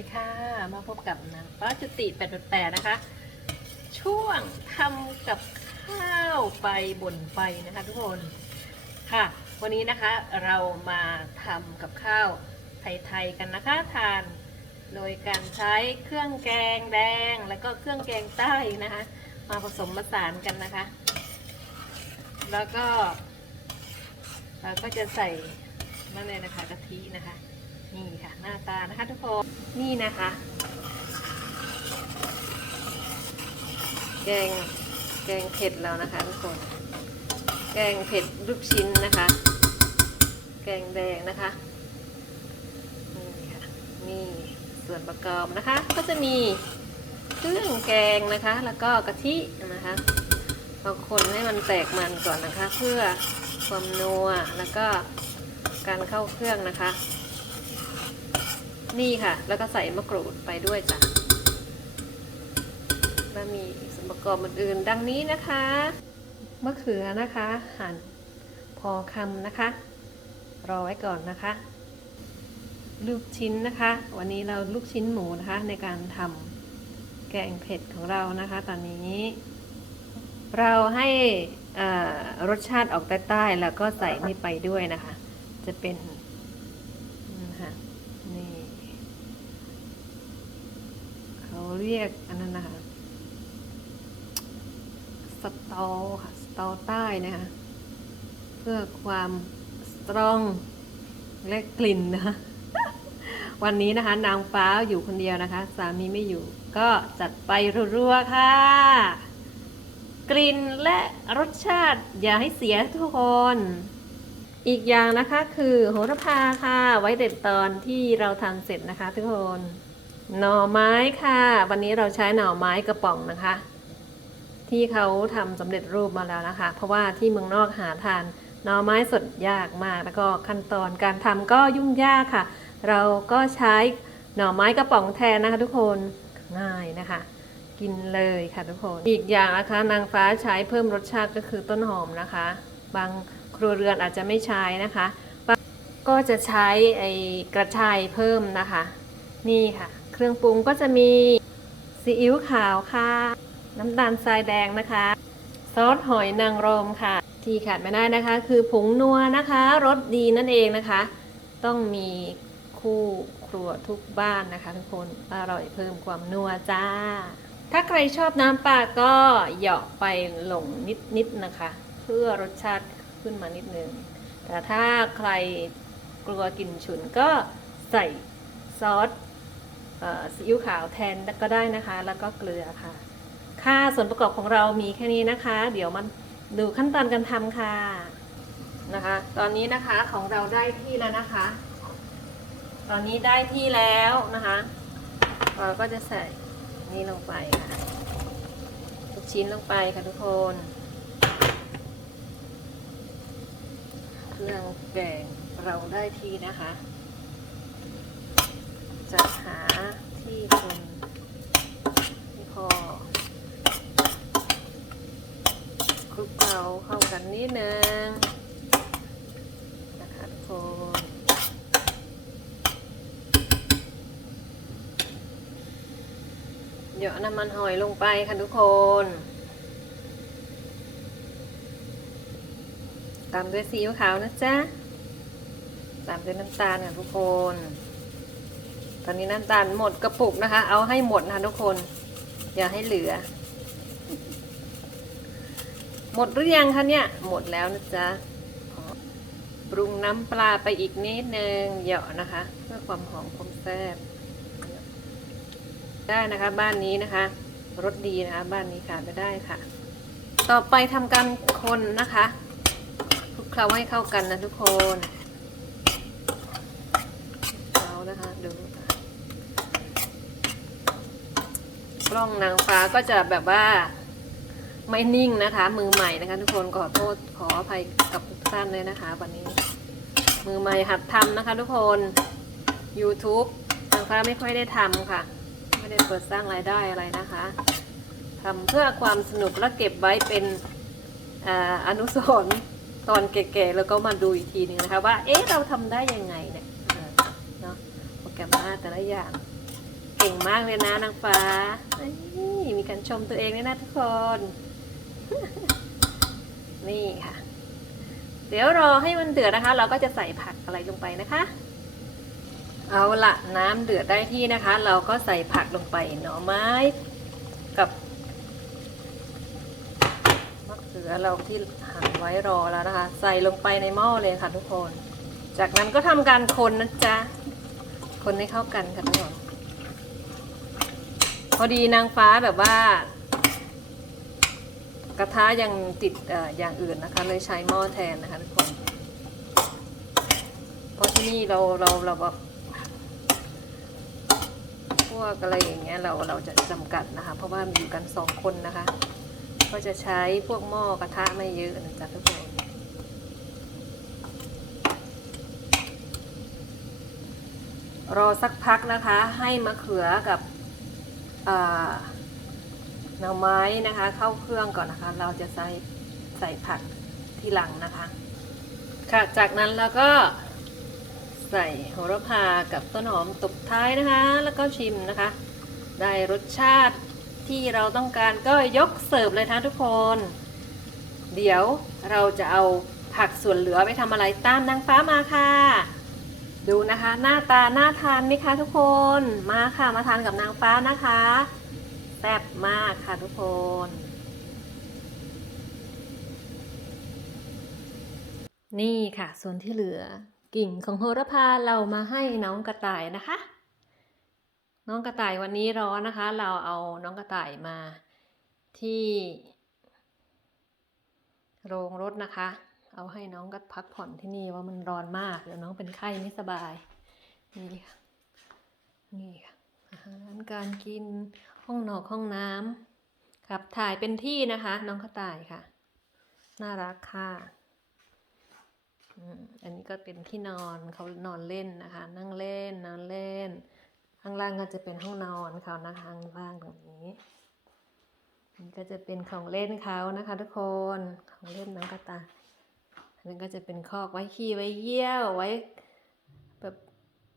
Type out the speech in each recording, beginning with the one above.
ดีค่ะ มาพบกับนางป้าจุติ888นะคะ ช่วงทำกับข้าวไปบ่นไปนะคะทุกคนค่ะ วันนี้นะคะเรามาทำกับข้าวไทยๆกันนะคะทาน โดยการใช้เครื่องแกงแดง แล้วก็เครื่องแกงใต้นะคะ มาผสมผสานกันนะคะ แล้วก็เราก็จะใส่นั่นเลยนะคะกะทินะคะ นี่ค่ะหน้าตานะคะทุกคนนี่นะคะ แกงแกงเผ็ดแล้วนะคะทุกคน แกงเผ็ดลูกชิ้นนะคะ แกงแดงนะคะนี่ค่ะนี่ส่วนประกอบนะคะ ก็จะมีเครื่องแกงนะคะ แล้วก็กะทินะคะเราคนให้มันแตกมันก่อนนะคะ เพื่อความนัวแล้วก็การเข้าเครื่องนะคะ นี่ค่ะ แล้วก็ใส่มะกรูดไปด้วยจ้ะแล้วมีส่วนประกอบอื่นๆ ดังนี้นะคะมะเขือนะคะ หั่นพอคำนะคะ รอไว้ก่อนนะคะ ลูกชิ้นนะคะ วันนี้เราลูกชิ้นหมูนะคะ ในการทำแกงเผ็ดของเรานะคะ ตอนนี้ เราให้รสชาติออกใต้ๆแล้วก็ใส่นี่ไปด้วยนะคะ จะเป็นนะคะนี่ เรียกอันนั้นนะคะสตอค่ะสตอใต้นะคะเพื่อความสตรองและกลิ่นนะคะวันนี้นะคะ นางฟ้าอยู่คนเดียวนะคะ สามีไม่อยู่ ก็จัดไปรัวๆค่ะ กลิ่นและรสชาติอย่าให้เสียทุกคน อีกอย่างนะคะคือโหระพาค่ะ ไว้เด็ดตอนที่เราทำเสร็จนะคะทุกคน หน่อไม้ค่ะ วันนี้เราใช้หน่อไม้กระป๋องนะคะ ที่เขาทำสำเร็จรูปมาแล้วนะคะ เพราะว่าที่เมืองนอกหาทานหน่อไม้สดยากมาก แล้วก็ขั้นตอนการทำก็ยุ่งยากค่ะ เราก็ใช้หน่อไม้กระป๋องแทนนะคะ ทุกคนง่ายนะคะ กินเลยค่ะทุกคนอีกอย่างนะคะ นางฟ้าใช้เพิ่มรสชาติก็คือต้นหอมนะคะ บางครัวเรือนอาจจะไม่ใช้นะคะ ก็จะใช้ไอ้กระชายเพิ่มนะคะ นี่ค่ะ เครื่องปรุงก็จะมีซีอิ๊วขาวค่ะ น้ำตาลทรายแดงนะคะ ซอสหอยนางรมค่ะ ที่ขาดไม่ได้นะคะ คือผงนัวนะคะรสดีนั่นเองนะคะ ต้องมีคู่ครัวทุกบ้านนะคะ ทุกคนอร่อยเพิ่มความนัวจ้า ถ้าใครชอบน้ำปลาก็เหยาะไปหลงนิดๆนะคะ เพื่อรสชาติขึ้นมานิดนึง แต่ถ้าใครกลัวกลิ่นฉุนก็ใส่ซอส ซีอิ๊วขาวแทนก็ได้นะคะ แล้วก็เกลือค่ะ ค่ะส่วนประกอบของเรามีแค่นี้นะคะ เดี๋ยวมันดูขั้นตอนการทำค่ะนะคะ ตอนนี้นะคะของเราได้ที่แล้วนะคะ ตอนนี้ได้ที่แล้วนะคะเราก็จะใส่นี่ลงไปค่ะทุกชิ้นลงไปค่ะทุกคนเครื่องแกงเราได้ที่นะคะ จะหาที่คนที่พอคลุกเคล้าเข้ากันนิดนึงนะคะทุกคนเดี๋ยวน้ำมันหอยลงไปค่ะทุกคนตามด้วยซีอิ๊วขาวนะจ๊ะ ตามด้วยน้ำตาลค่ะทุกคน อนนี้น้ำตาลหมดกระปุกนะคะ เอาให้หมดนะทุกคน อย่าให้เหลือ หมดหรือยังคะเนี่ย หมดแล้วนะจ๊ะปรุงน้ำปลาไปอีกนิดนึงเหยาะนะคะ เพื่อความหอมความแซ่บได้นะคะ บ้านนี้นะคะรสดีนะคะ บ้านนี้ขาดไม่ได้ค่ะ ต่อไปทำการคนนะคะคลุกเคล้าให้เข้ากันนะทุกคนเคล้านะคะดูค่ะ กล้องนางฟ้าก็จะแบบว่าไม่นิ่งนะคะ มือใหม่นะคะ ทุกคนขอโทษขออภัยกับทุกท่านเลยนะคะ วันนี้ มือใหม่หัดทำนะคะ ทุกคน YouTube ทางฟ้าไม่ค่อยได้ทำค่ะ ไม่ได้เปิดสร้างรายได้อะไรนะคะทำเพื่อความสนุกและเก็บไว้เป็นออนุสรณ์ตอนแก่ๆแล้วก็มาดูอีกทีหนึงนะคะ ว่าเอ๊ะเราทำได้ยังไงเนี่ยเออเนาะโปรแกรมหน้าแต่ละอย่าง เก่งมากเลยนะนางฟ้ามีการชมตัวเองด้วยนะทุกคน นี่ค่ะ เดี๋ยวรอให้มันเดือดนะคะ เราก็จะใส่ผักอะไรลงไปนะคะ เอาละน้ำเดือดได้ที่นะคะ เราก็ใส่ผักลงไปหน่อไม้กับมะเขือเราที่หั่นไว้รอแล้วนะคะ ใส่ลงไปในหม้อเลยค่ะทุกคน จากนั้นก็ทำการคนนะจ๊ะ คนให้เข้ากันค่ะทุกคน พอดีนางฟ้าแบบว่า กระทะยังติดออย่างอื่นนะคะ เลยใช้หม้อแทนนะคะทุกคนเพราะที่นี่เราเราเราแบบพวกอะไรอย่างเงี้ยเราเราจะจำกัดนะคะ เพราะว่ามีอยู่กันสองคนนะคะ ก็จะใช้พวกหม้อกระทะไม่เยอะนะจ๊ะทุกคนรอสักพักนะคะ ให้มะเขือกับ หน่อไม้นะคะ เข้าเครื่องก่อนนะคะ เราจะใส่ใส่ผักทีหลังนะคะ ค่ะจากนั้นแล้วก็ใส่โหระพากับต้นหอมตบท้ายนะคะ แล้วก็ชิมนะคะ ได้รสชาติที่เราต้องการก็ยกเสิร์ฟเลยนะทุกคน เดี๋ยวเราจะเอาผักส่วนเหลือไปทำอะไรตามนางฟ้ามาค่ะ ดูนะคะหน้าตาน่าทานไหมคะทุกคนมาค่ะมาทานกับนางฟ้านะคะแซ่บมากค่ะทุกคนนี่ค่ะ ส่วนที่เหลือกิ่งของโหระพาเรามาให้น้องกระต่ายนะคะ น้องกระต่ายวันนี้ร้อนนะคะ เราเอาน้องกระต่ายมาที่ โรงรถนะคะ เอาให้น้องก็พักผ่อนที่นี่ว่ามันร้อนมากเดี๋ยวน้องเป็นไข้ไม่สบาย นี่ค่ะ นี่ค่ะอาหารการกินห้องนอกห้องน้ำครับถ่ายเป็นที่นะคะ น้องกระต่ายค่ะ น่ารักค่ะอืมอันนี้ก็เป็นที่นอนเขานอนเล่นนะคะ นั่งเล่นนอนเล่น ข้างล่างก็จะเป็นห้องนอนเขานะคะข้างล่างตรงนี้นี่ก็จะเป็นของเล่นเขานะคะ ทุกคนของเล่นน้องกระต่าย นั้นก็จะเป็นคอกไว้ขี้ไว้เยี่ยวไว้แบบ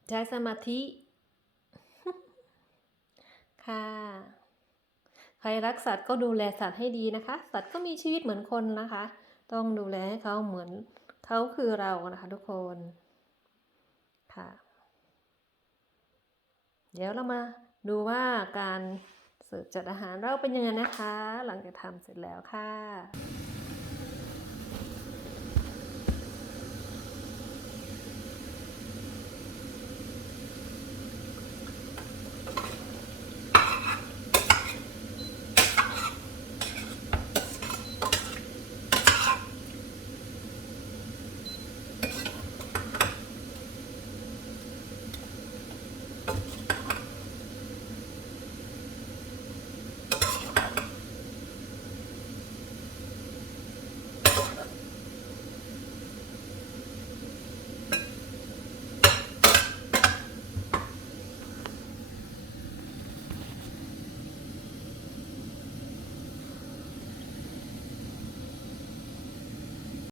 ใช้สมาธิ ค่ะ ใครรักสัตว์ก็ดูแลสัตว์ให้ดีนะคะ สัตว์ก็มีชีวิตเหมือนคนนะคะ ต้องดูแลให้เขาเหมือนเขาคือเรานะคะทุกคน ค่ะ เดี๋ยวเรามาดูว่าการเสิร์ฟจัดอาหารเราเป็นยังไงนะคะ หลังจากทำเสร็จแล้วค่ะ